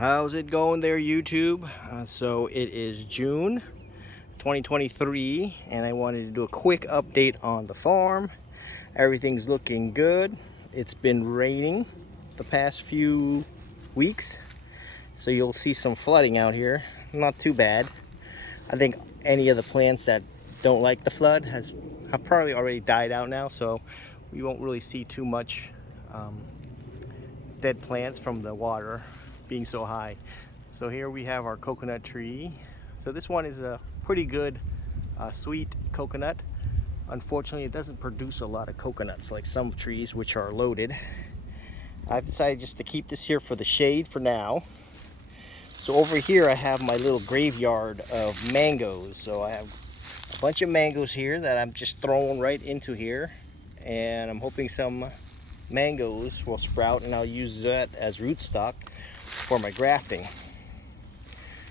How's it going there, YouTube? So it is June 2023 and I wanted to do a quick update on the farm. Everything's looking good. It's been raining the past few weeks, so you'll see some flooding out here. Not too bad. I think any of the plants that don't like the flood have probably already died out now, so we won't really see too much dead plants from the water being so high. So here we have our coconut tree. So this one is a pretty good sweet coconut. Unfortunately, it doesn't produce a lot of coconuts like some trees which are loaded. I've decided just to keep this here for the shade for now. So over here I have my little graveyard of mangoes. So I have a bunch of mangoes here that I'm just throwing right into here, and I'm hoping some mangoes will sprout and I'll use that as rootstock for my grafting.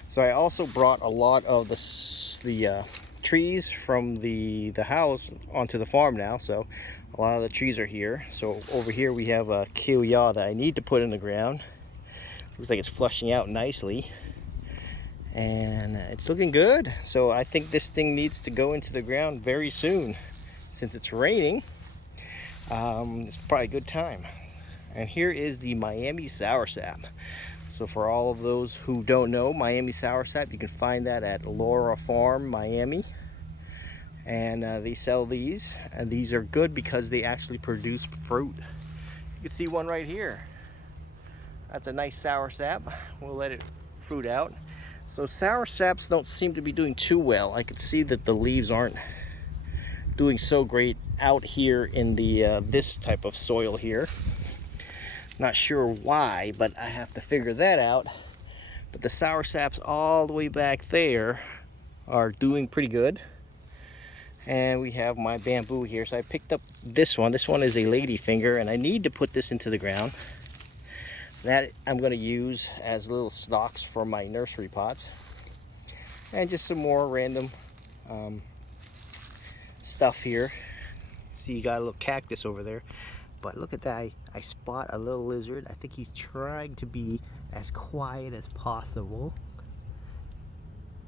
So I also brought a lot of the trees from the house onto the farm now, so a lot of the trees are here. So over here we have a kiwiya that I need to put in the ground. Looks like it's flushing out nicely and it's looking good. So I think this thing needs to go into the ground very soon. Since it's raining, it's probably a good time. And here is the Miami soursap. So for all of those who don't know, Miami soursap, you can find that at Laura Farm, Miami. And they sell these, and these are good because they actually produce fruit. You can see one right here. That's a nice soursap. We'll let it fruit out. So soursaps don't seem to be doing too well. I can see that the leaves aren't doing so great out here in the this type of soil here. Not sure why, but I have to figure that out. But the soursaps all the way back there are doing pretty good. And we have my bamboo here. So I picked up this one. This one is a ladyfinger, and I need to put this into the ground. That I'm going to use as little stalks for my nursery pots. And just some more random stuff here. See, you got a little cactus over there. But look at that, I spot a little lizard. I think he's trying to be as quiet as possible.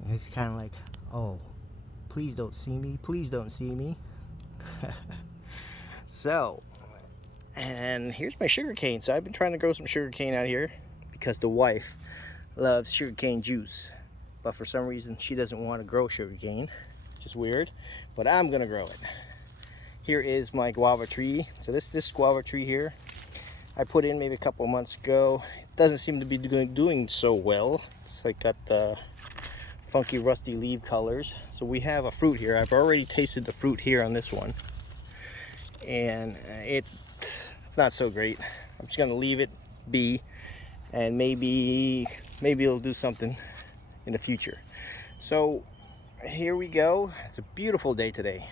And he's kind of like, oh, please don't see me, please don't see me. So, and here's my sugarcane. So I've been trying to grow some sugarcane out here because the wife loves sugarcane juice. But for some reason, she doesn't want to grow sugarcane, which is weird. But I'm gonna grow it. Here is my guava tree. So this guava tree here, I put in maybe a couple of months ago. It doesn't seem to be doing so well. It's like got the funky rusty leaf colors. So we have a fruit here. I've already tasted the fruit here on this one, and it's not so great. I'm just gonna leave it be, and maybe it'll do something in the future. So here we go. It's a beautiful day today.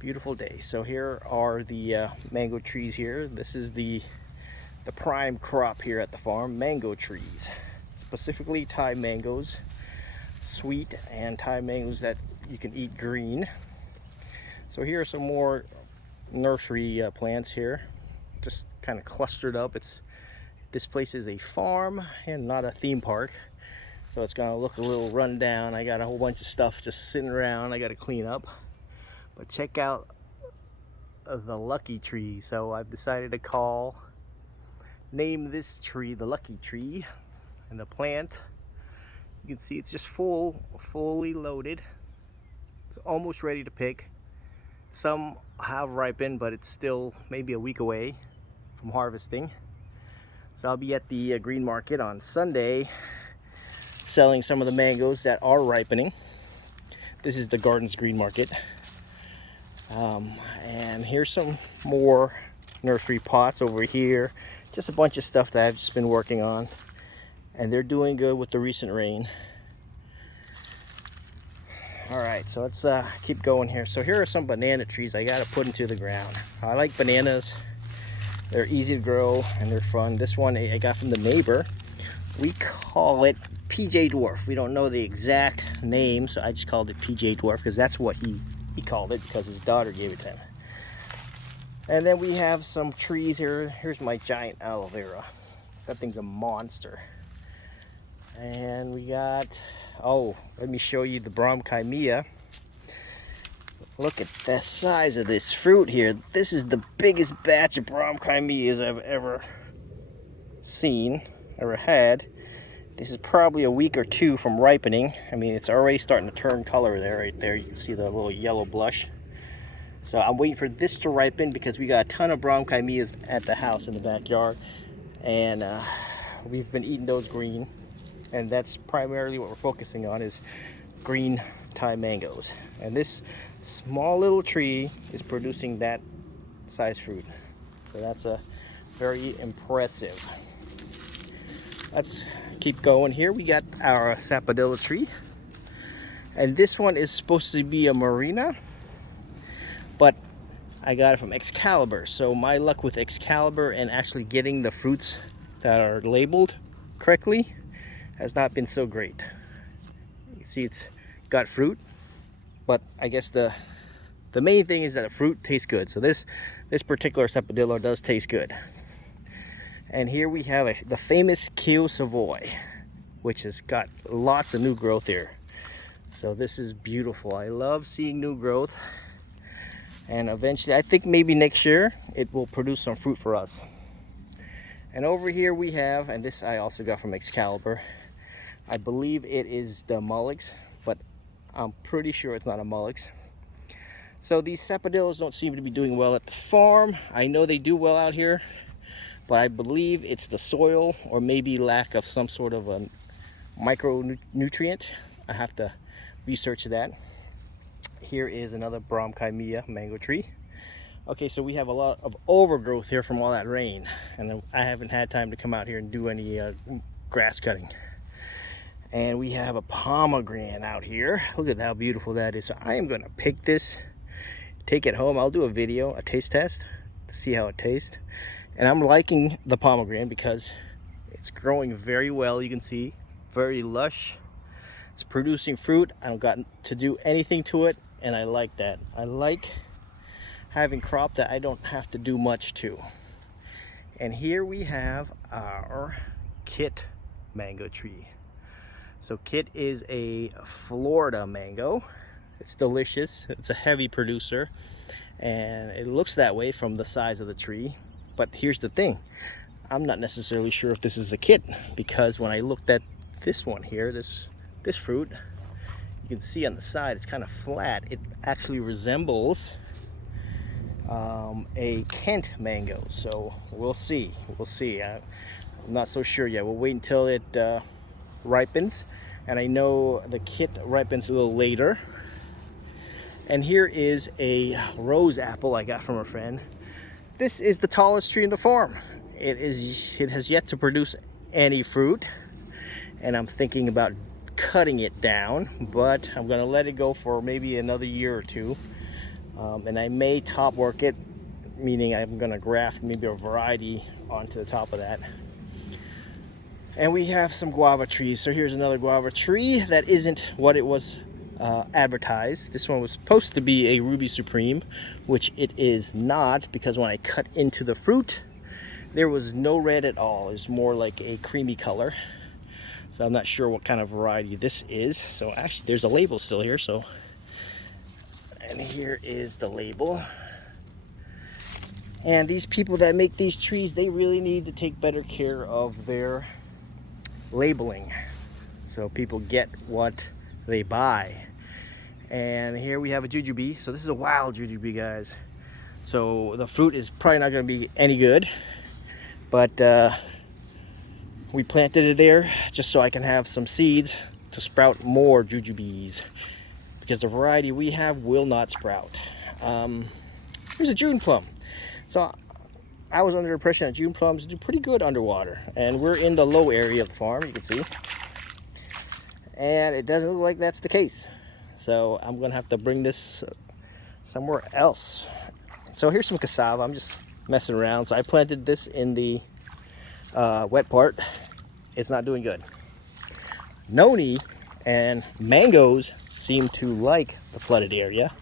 Beautiful day. So here are the mango trees here. This is the prime crop here at the farm, mango trees, specifically Thai mangoes, sweet, and Thai mangoes that you can eat green. So here are some more nursery plants here, just kind of clustered up. This place is a farm and not a theme park, so it's gonna look a little run down. I got a whole bunch of stuff just sitting around I got to clean up. But check out the lucky tree. So I've decided to name this tree the lucky tree. And the plant, you can see it's just fully loaded. It's almost ready to pick. Some have ripened, but it's still maybe a week away from harvesting. So I'll be at the green market on Sunday selling some of the mangoes that are ripening. This is the Gardens Green Market. And here's some more nursery pots over here. Just a bunch of stuff that I've just been working on, and they're doing good with the recent rain. All right, so let's keep going here. So here are some banana trees I gotta put into the ground. I like bananas. They're easy to grow and they're fun. This one I got from the neighbor. We call it PJ Dwarf. We don't know the exact name, so I just called it PJ Dwarf because that's what he called it, because his daughter gave it to him. And then we have some trees here. Here's my giant aloe vera. That thing's a monster. And we got, oh, let me show you the bromchimea. Look at the size of this fruit here. This is the biggest batch of bromchimeas I've ever seen, ever had. This is probably a week or two from ripening. I mean, it's already starting to turn color there, right there. You can see the little yellow blush. So I'm waiting for this to ripen because we got a ton of bromchimeas at the house in the backyard. And we've been eating those green. And that's primarily what we're focusing on, is green Thai mangoes. And this small little tree is producing that size fruit. So that's a very impressive. Let's keep going here. We got our Sapodilla tree. And this one is supposed to be a Marina, but I got it from Excalibur. So my luck with Excalibur and actually getting the fruits that are labeled correctly has not been so great. You can see it's got fruit, but I guess the main thing is that the fruit tastes good. So this particular Sapodilla does taste good. And here we have the famous Keo Savoy, which has got lots of new growth here. So this is beautiful. I love seeing new growth. And eventually, I think maybe next year, it will produce some fruit for us. And over here we have, and this I also got from Excalibur, I believe it is the Mullix, but I'm pretty sure it's not a Mullix. So these Sapodillas don't seem to be doing well at the farm. I know they do well out here, but I believe it's the soil or maybe lack of some sort of a micronutrient. I have to research that. Here is another bromchimea mango tree. Okay, so we have a lot of overgrowth here from all that rain, and I haven't had time to come out here and do any grass cutting. And we have a pomegranate out here. Look at how beautiful that is. So I am gonna pick this, take it home. I'll do a video, a taste test, to see how it tastes. And I'm liking the pomegranate because it's growing very well. You can see, very lush. It's producing fruit. I don't got to do anything to it, and I like that. I like having crop that I don't have to do much to. And here we have our Kit mango tree. So Kit is a Florida mango. It's delicious. It's a heavy producer, and it looks that way from the size of the tree. But here's the thing, I'm not necessarily sure if this is a Kit, because when I looked at this one here, this fruit, you can see on the side it's kind of flat. It actually resembles a Kent mango. So we'll see. I'm not so sure yet. We'll wait until it ripens, and I know the Kit ripens a little later. And here is a rose apple I got from a friend. This is the tallest tree in the farm. It has yet to produce any fruit, and I'm thinking about cutting it down, but I'm gonna let it go for maybe another year or two. And I may top work it, meaning I'm gonna graft maybe a variety onto the top of that. And we have some guava trees. So here's another guava tree that isn't what it was advertised. This one was supposed to be a Ruby Supreme, which it is not, because when I cut into the fruit, there was no red at all. It was more like a creamy color. So I'm not sure what kind of variety this is. So actually there's a label still here. So, and here is the label. And these people that make these trees, they really need to take better care of their labeling, so people get what they buy. And here we have a jujube. So this is a wild jujube, guys. So the fruit is probably not going to be any good, but we planted it there just so I can have some seeds to sprout more jujubes, because the variety we have will not sprout. Here's a June plum. So I was under the impression that June plums do pretty good underwater, and we're in the low area of the farm, you can see, and it doesn't look like that's the case. So I'm gonna have to bring this somewhere else. So here's some cassava. I'm just messing around. So I planted this in the wet part. It's not doing good. Noni and mangoes seem to like the flooded area,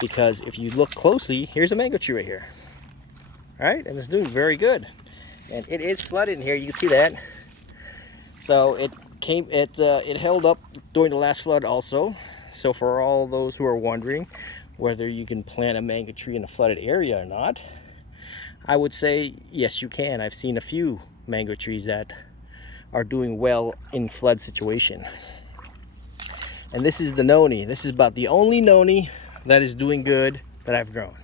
because if you look closely, here's a mango tree right here. All right, and it's doing very good. And it is flooded in here, you can see that. So it held up during the last flood also. So for all those who are wondering whether you can plant a mango tree in a flooded area or not, I would say yes, you can. I've seen a few mango trees that are doing well in flood situation. And this is the noni. This is about the only noni that is doing good that I've grown.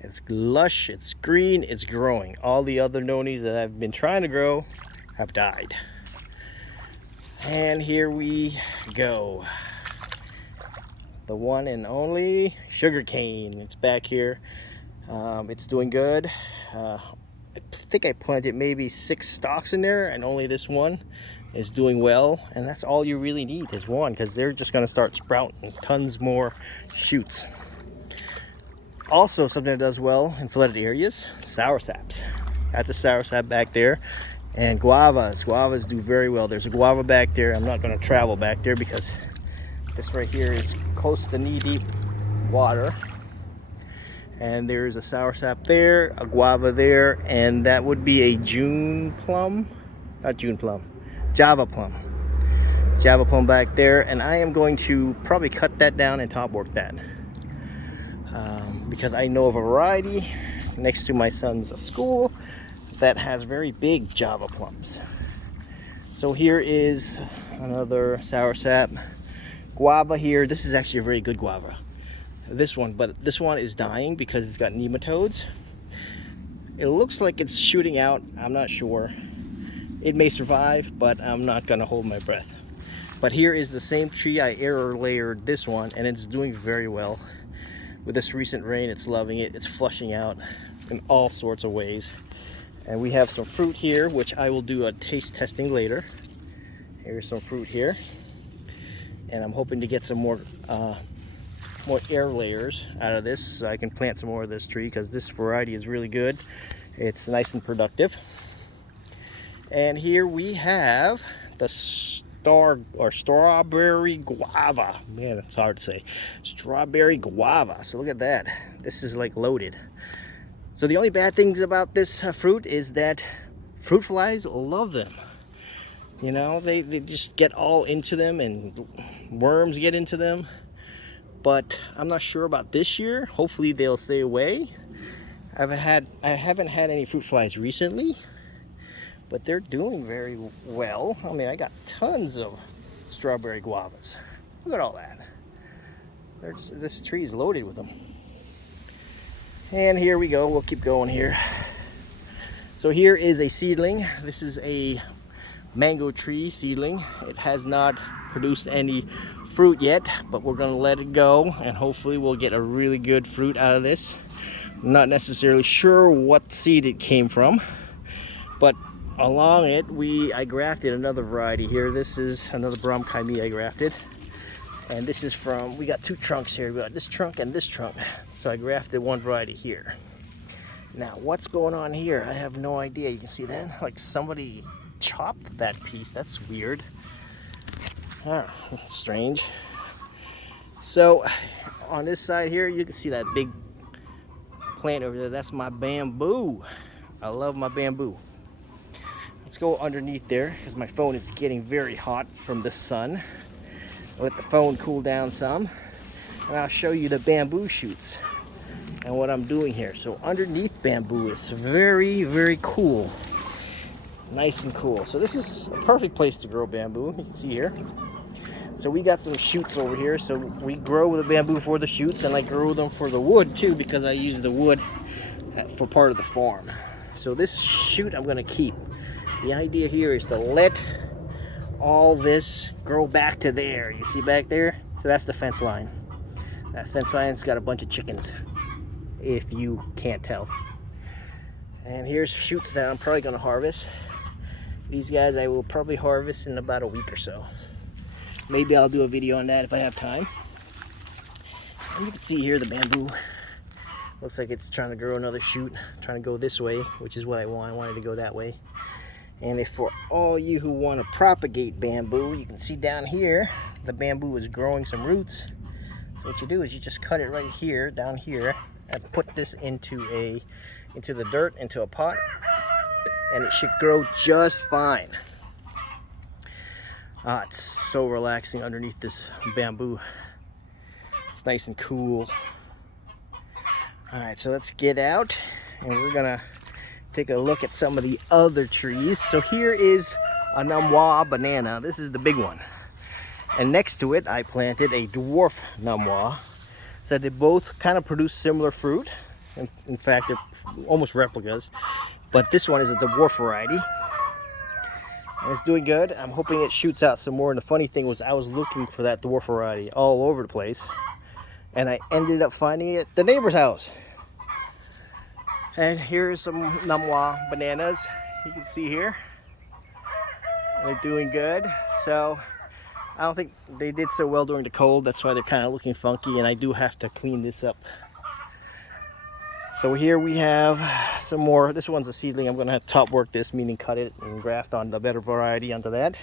It's lush, it's green, it's growing. All the other nonis that I've been trying to grow have died. And here we go. The one and only sugarcane. It's back here. It's doing good. I think I planted maybe 6 stalks in there, and only this one is doing well. And that's all you really need is one, because they're just going to start sprouting tons more shoots. Also, something that does well in flooded areas, soursaps. That's a soursap back there. And guavas. Guavas do very well. There's a guava back there. I'm not going to travel back there because this right here is close to knee-deep water. And there's a soursap there, a guava there, and that would be a June plum. Not June plum. Java plum. Java plum back there. And I am going to probably cut that down and top work that. Because I know of a variety next to my son's school that has very big Java plums. So here is another soursap. Guava here. This is actually a very good guava. This one, but this one is dying because it's got nematodes. It looks like it's shooting out. I'm not sure. It may survive, but I'm not gonna hold my breath. But here is the same tree. I air layered this one, and it's doing very well. With this recent rain, it's loving it. It's flushing out in all sorts of ways. And we have some fruit here, which I will do a taste testing later. Here's some fruit here. And I'm hoping to get some more air layers out of this so I can plant some more of this tree, because this variety is really good. It's nice and productive. And here we have the strawberry guava. Man, it's hard to say. Strawberry guava. So look at that. This is like loaded. So the only bad things about this fruit is that fruit flies love them. You know, they just get all into them, and worms get into them. But I'm not sure about this year. Hopefully they'll stay away. I haven't had any fruit flies recently, but they're doing very well. I mean, I got tons of strawberry guavas. Look at all that. This tree is loaded with them. And here we go. We'll keep going here. So here is a seedling. This is a mango tree seedling. It has not produced any fruit yet, but we're going to let it go, and hopefully we'll get a really good fruit out of this. I'm not necessarily sure what seed it came from, but along it I grafted another variety here. This is another Brahmkai I grafted, and this is from, we got 2 trunks here. We got this trunk and this trunk, so I grafted one variety here. Now what's going on here, I have no idea. You can see that, like somebody chopped that piece. That's weird. Oh, that's strange. So on this side here, you can see that big plant over there. That's my bamboo. I love my bamboo. Let's go underneath there because my phone is getting very hot from the sun. I'll let the phone cool down some, and I'll show you the bamboo shoots and what I'm doing here. So underneath bamboo is very, very cool. Nice and cool. So this is a perfect place to grow bamboo. You can see here. So we got some shoots over here. So we grow the bamboo for the shoots, and I grow them for the wood too, because I use the wood for part of the farm. So this shoot I'm going to keep. The idea here is to let all this grow back to there. You see back there? So that's the fence line. That fence line's got a bunch of chickens, if you can't tell. And here's shoots that I'm probably going to harvest. These guys I will probably harvest in about a week or so. Maybe I'll do a video on that if I have time. And you can see here the bamboo. Looks like it's trying to grow another shoot. Trying to go this way, which is what I want. I wanted to go that way. And if for all you who want to propagate bamboo, you can see down here, the bamboo is growing some roots. So what you do is you just cut it right here, down here, and put this into the dirt, into a pot. and it should grow just fine. It's so relaxing underneath this bamboo. It's nice and cool. All right, so let's get out and we're gonna take a look at some of the other trees. So here is a Namwa banana. This is the big one. And next to it, I planted a dwarf Namwa. So they both kind of produce similar fruit. In fact, they're almost replicas. But this one is a dwarf variety. And it's doing good. I'm hoping it shoots out some more. And the funny thing was I was looking for that dwarf variety all over the place. And I ended up finding it at the neighbor's house. And here's some Namwa bananas. You can see here. They're doing good. So I don't think they did so well during the cold. That's why they're kind of looking funky. And I do have to clean this up. So here we have some more. This one's a seedling. I'm going to have to top work this, meaning cut it and graft on the better variety onto that.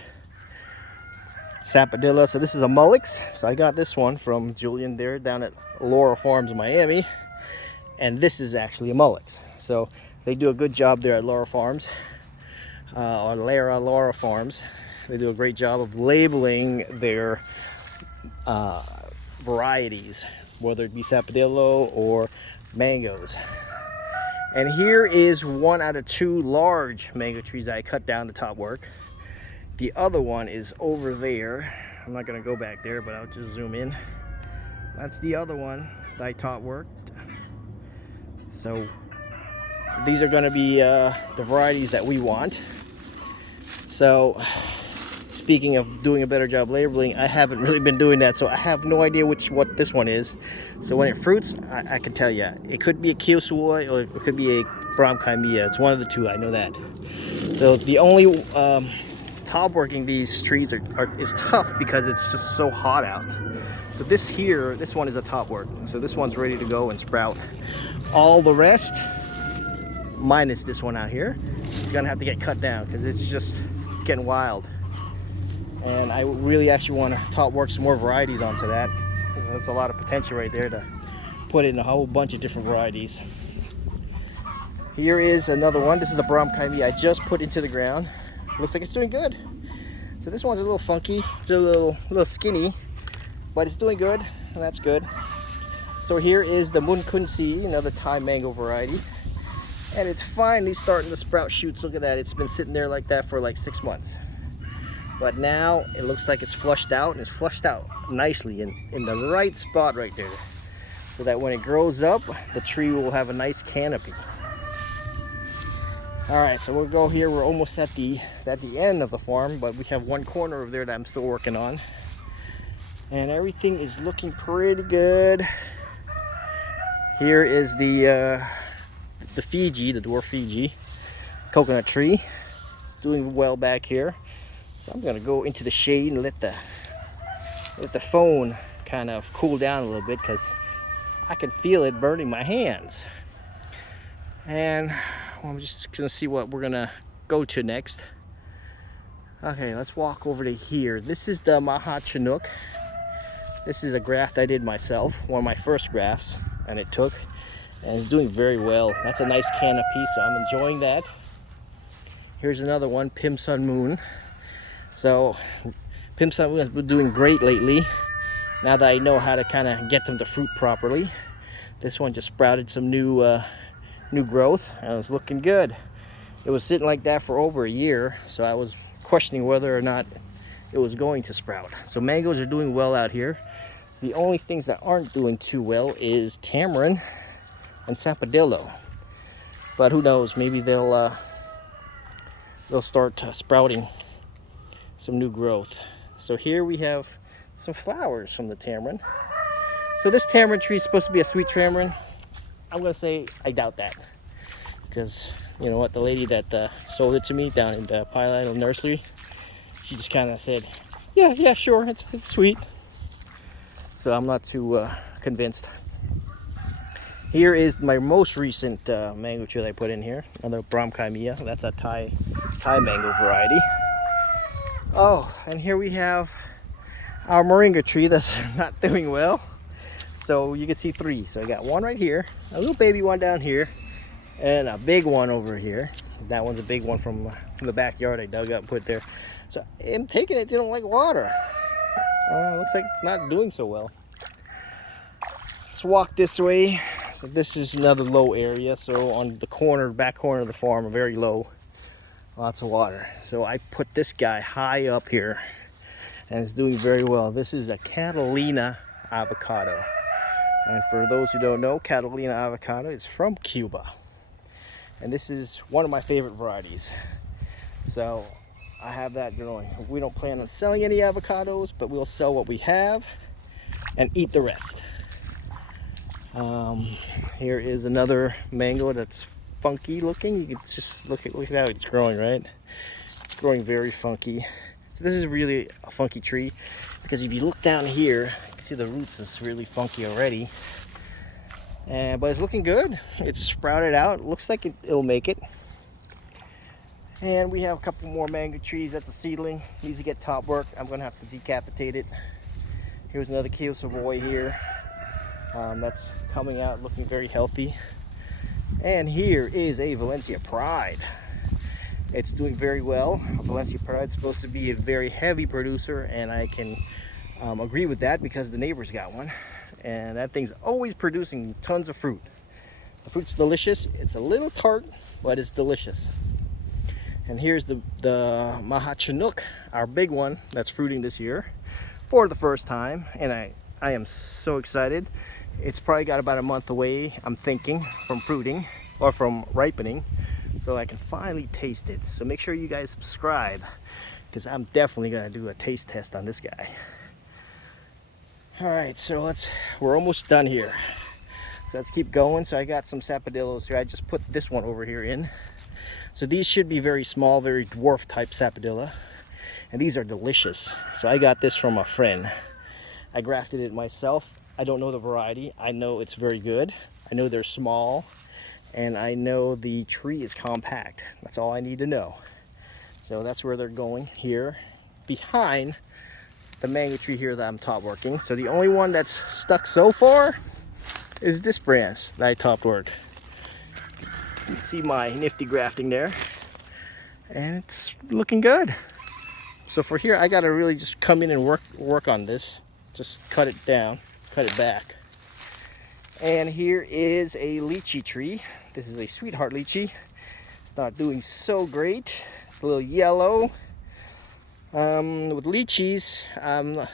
Sapodilla. So this is a Mullix. So I got this one from Julian there down at Laura Farms in Miami. And this is actually a Mullix. So they do a good job there at Laura Farms. Or Laura Farms. They do a great job of labeling their varieties, whether it be Sapodilla or mangoes. And here is 1 out of 2 large mango trees that I cut down to top work. The other one is over there. I'm not going to go back there, but I'll just zoom in. That's the other one that I top worked. So these are going to be the varieties that we want. So speaking of doing a better job labeling, I haven't really been doing that, so I have no idea what this one is. So when it fruits, I can tell you. It could be a Kiosui or it could be a Brahmkimia. It's one of the two, I know that. So the only top working these trees is tough because it's just so hot out. So this one is a top work. So this one's ready to go and sprout. All the rest, minus this one out here, it's gonna have to get cut down because it's getting wild. And I really actually want to top work some more varieties onto that. That's a lot of potential right there to put in a whole bunch of different varieties. Here is another one. This is the Brahmkimia I just put into the ground. Looks like it's doing good. So this one's a little funky. It's a little skinny, but it's doing good, and that's good. So here is the Munkunsi, another Thai mango variety. And it's finally starting to sprout shoots. Look at that. It's been sitting there like that for like 6 months. But now it looks like it's flushed out, and it's flushed out nicely in the right spot right there. So that when it grows up, the tree will have a nice canopy. All right, so we'll go here. We're almost at the end of the farm, but we have one corner over there that I'm still working on. And everything is looking pretty good. Here is the Fiji, the dwarf Fiji coconut tree. It's doing well back here. So I'm gonna go into the shade and let the phone kind of cool down a little bit because I can feel it burning my hands. And I'm just gonna see what we're gonna go to next. Okay, let's walk over to here. This is the Maha Chinook. This is a graft I did myself, one of my first grafts, and it took, and it's doing very well. That's a nice canopy, so I'm enjoying that. Here's another one, Pim Sun Moon. So Pim Sun Moon has been doing great lately. Now that I know how to kind of get them to fruit properly. This one just sprouted some new growth, and it was looking good. It was sitting like that for over a year, so I was questioning whether or not it was going to sprout. So mangoes are doing well out here. The only things that aren't doing too well is tamarind and sapodilla. But who knows, maybe they'll start sprouting some new growth. So here we have some flowers from the tamarind. So this tamarind tree is supposed to be a sweet tamarind. I'm gonna say I doubt that, because you know what, the lady that sold it to me down in the Pile Island Nursery, she just kind of said, yeah, sure, it's sweet. So I'm not too convinced. Here is my most recent mango tree that I put in here, another Brahmkimia. That's a Thai mango variety. Oh, and here we have our moringa tree that's not doing well. So you can see 3. So I got one right here, a little baby one down here, and a big one over here. That one's a big one from the backyard I dug up and put there. So I'm taking it, they don't like water. Looks like it's not doing so well. Let's walk this way. So this is another low area. So on the corner, back corner of the farm, very low. Lots of water. So I put this guy high up here and it's doing very well. This is a Catalina avocado. And for those who don't know, Catalina avocado is from Cuba. And this is one of my favorite varieties. So I have that growing. We don't plan on selling any avocados, but we'll sell what we have and eat the rest. Here is another mango that's funky looking. You can just look at how it's growing, right? It's growing very funky. So this is really a funky tree because if you look down here, you can see the roots is really funky already. But it's looking good. It's sprouted out. It looks like it'll make it. And we have a couple more mango trees. That's a seedling. Needs to get top work. I'm gonna have to decapitate it. Here's another Keo Savoy here. That's coming out looking very healthy. And here is a Valencia Pride. It's doing very well. Valencia Pride is supposed to be a very heavy producer, and I can agree with that because the neighbor's got one. And that thing's always producing tons of fruit. The fruit's delicious. It's a little tart, but it's delicious. And here's the Maha Chinook, our big one that's fruiting this year for the first time. And I am so excited. It's probably got about a month away, I'm thinking, from fruiting or from ripening, so I can finally taste it. So make sure you guys subscribe because I'm definitely gonna do a taste test on this guy. All right, so we're almost done here. So let's keep going. So I got some Sapodillas here. I just put this one over here in. So these should be very small, very dwarf type Sapodilla. And these are delicious. So I got this from a friend. I grafted it myself. I don't know the variety. I know it's very good. I know they're small. And I know the tree is compact. That's all I need to know. So that's where they're going here. Behind the mango tree here that I'm top working. So the only one that's stuck so far is this branch that I top worked. You can see my nifty grafting there. And it's looking good. So for here, I gotta really just come in and work on this. Just cut it down, cut it back. And here is a lychee tree. This is a sweetheart lychee. It's not doing so great. It's a little yellow. With lychees, I'm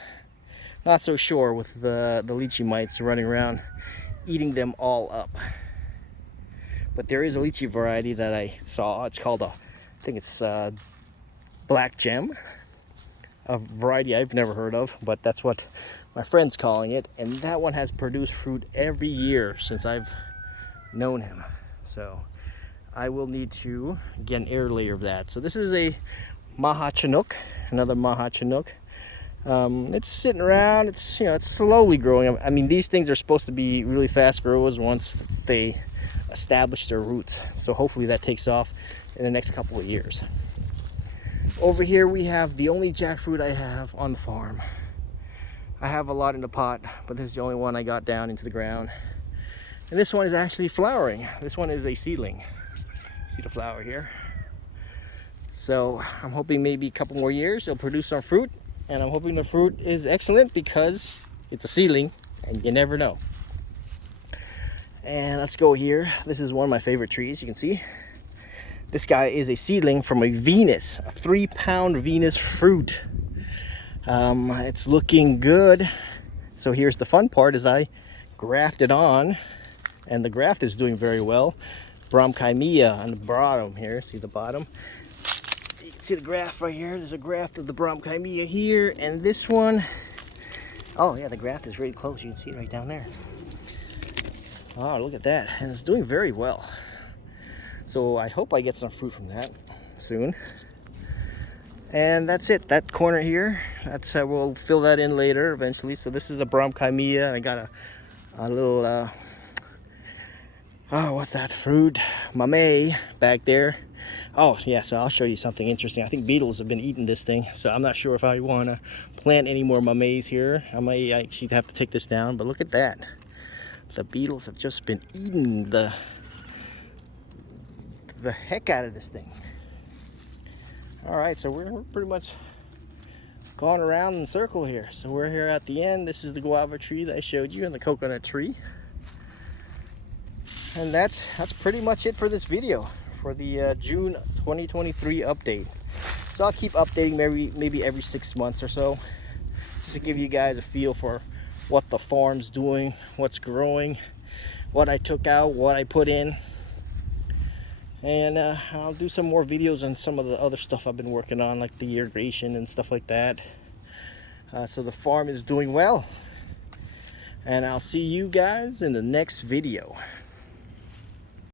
not so sure with the lychee mites running around eating them all up. But there is a lychee variety that I saw. It's called I think it's Black Gem. A variety I've never heard of, but that's what my friend's calling it. And that one has produced fruit every year since I've known him. So I will need to get an air layer of that. So this is a Maha Chinook, another Maha Chinook. It's sitting around. It's it's slowly growing. I mean, these things are supposed to be really fast growers once they establish their roots. So hopefully that takes off in the next couple of years. Over here we have the only jackfruit I have on the farm. I have a lot in the pot, but this is the only one I got down into the ground. And this one is actually flowering. This one is a seedling. See the flower here? So I'm hoping maybe a couple more years it'll produce some fruit, and I'm hoping the fruit is excellent because it's a seedling and you never know. And let's go here. This is one of my favorite trees, you can see. This guy is a seedling from a Venus, a 3-pound Venus fruit. It's looking good. So here's the fun part is I grafted on, and the graft is doing very well. Bromchimea on the bottom here, see the bottom? You can see the graft right here. There's a graft of the Bromchimea here, and this one, oh yeah, the graft is really close. You can see it right down there. Oh, look at that, and it's doing very well. So I hope I get some fruit from that soon. And that's it, that corner here, that's we'll fill that in later eventually. So this is a Bromchimea. I got a little oh, what's that fruit? Mamey back there. Oh yeah, so I'll show you something interesting. I think beetles have been eating this thing, so I'm not sure if I want to plant any more mameys here. I might actually have to take this down, but look at that. The beetles have just been eating the heck out of this thing. All right, so we're pretty much going around in a circle here. So we're here at the end. This is the guava tree that I showed you and the coconut tree. And that's pretty much it for this video, for the June 2023 update. So I'll keep updating maybe every 6 months or so, just to give you guys a feel for what the farm's doing, what's growing, what I took out, what I put in. And I'll do some more videos on some of the other stuff I've been working on, like the irrigation and stuff like that. So the farm is doing well. And I'll see you guys in the next video.